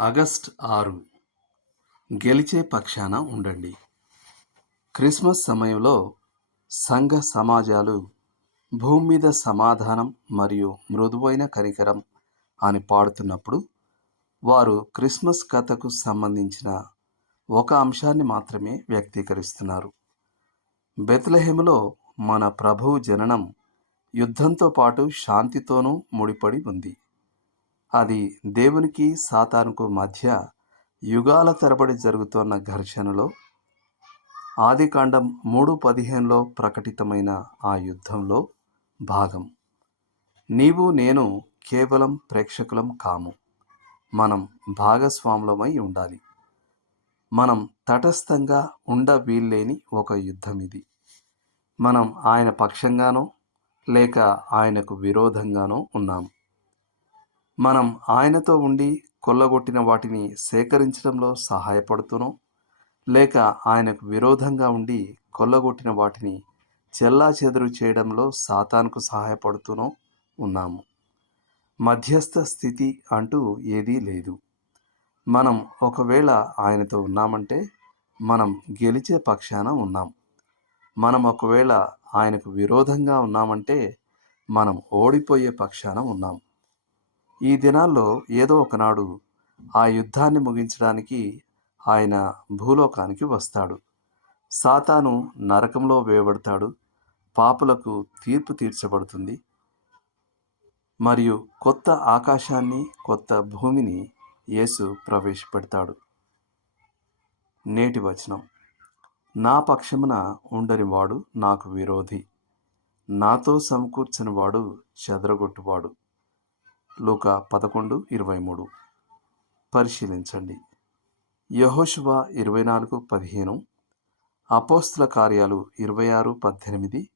August ఆరు. గెలిచే పక్షాన ఉండండి. క్రిస్మస్ సమయంలో సంఘ సమాజాలు భూమి మీద సమాధానం మరియు మృదువైన కనికరం అని పాడుతున్నప్పుడు వారు క్రిస్మస్ కథకు సంబంధించిన ఒక అంశాన్ని మాత్రమే వ్యక్తీకరిస్తున్నారు. బెత్లెహెములో మన ప్రభువు జననం యుద్ధంతో పాటు శాంతితోనూ ముడిపడి ఉంది. అది దేవునికి సాతానుకు మధ్య యుగాల తరబడి జరుగుతున్న ఘర్షణలో ఆదికాండం మూడు పదిహేనులో ప్రకటితమైన ఆ యుద్ధంలో భాగం. నీవు నేను కేవలం ప్రేక్షకులం కాము. మనం భాగస్వాములమై ఉండాలి. మనం తటస్థంగా ఉండ వీల్లేని ఒక యుద్ధం ఇది మనం ఆయన పక్షంగానో లేక ఆయనకు విరోధంగానో ఉన్నాం మనం ఆయనతో ఉండి కొల్లగొట్టిన వాటిని సేకరించడంలో సహాయపడుతూనో. లేక ఆయనకు విరోధంగా ఉండి కొల్లగొట్టిన వాటిని చెల్లా చెదురు చేయడంలో సాతానుకు సహాయపడుతూనో ఉన్నాము. మధ్యస్థ స్థితి అంటూ ఏదీ లేదు. మనం ఒకవేళ ఆయనతో ఉన్నామంటే మనం గెలిచే పక్షాన ఉన్నాం. మనం ఒకవేళ ఆయనకు విరోధంగా ఉన్నామంటే మనం ఓడిపోయే పక్షాన ఉన్నాం. ఈ దినాల్లో ఏదో ఒకనాడు ఆ యుద్ధాన్ని ముగించడానికి ఆయన భూలోకానికి వస్తాడు. సాతాను నరకంలో వేయబడతాడు. పాపులకు తీర్పు తీర్చబడుతుంది. మరియు కొత్త ఆకాశాన్ని కొత్త భూమిని యేసు ప్రవేశపెడతాడు. నేటి వచనం. నా పక్షమున ఉండని వాడు నాకు విరోధి. నాతో సమకూర్చని వాడు చెదరగొట్టువాడు. లోక పదకొండు ఇరవై మూడు పరిశీలించండి. యహోశువ ఇరవై నాలుగు పదిహేను. అపోస్తుల కార్యాలు ఇరవై ఆరు పద్దెనిమిది.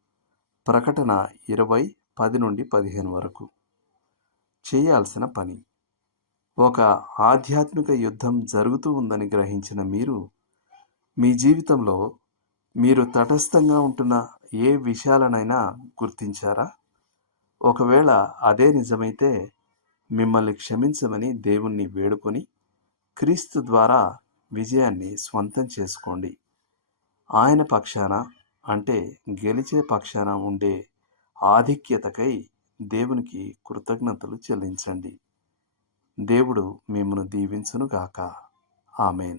ప్రకటన ఇరవై పది నుండి పదిహేను వరకు. చేయాల్సిన పని. ఒక ఆధ్యాత్మిక యుద్ధం జరుగుతూ ఉందని గ్రహించిన మీరు మీ జీవితంలో మీరు తటస్థంగా ఉంటున్న ఏ విషయాలనైనా గుర్తించారా? ఒకవేళ అదే నిజమైతే మిమ్మల్ని క్షమించమని దేవుణ్ణి వేడుకొని క్రీస్తు ద్వారా విజయాన్ని స్వంతం చేసుకోండి. ఆయన పక్షాన అంటే గెలిచే పక్షాన ఉండే ఆధిక్యతకై దేవునికి కృతజ్ఞతలు చెల్లించండి. దేవుడు మిమ్మను దీవించునుగాక. ఆమెన్.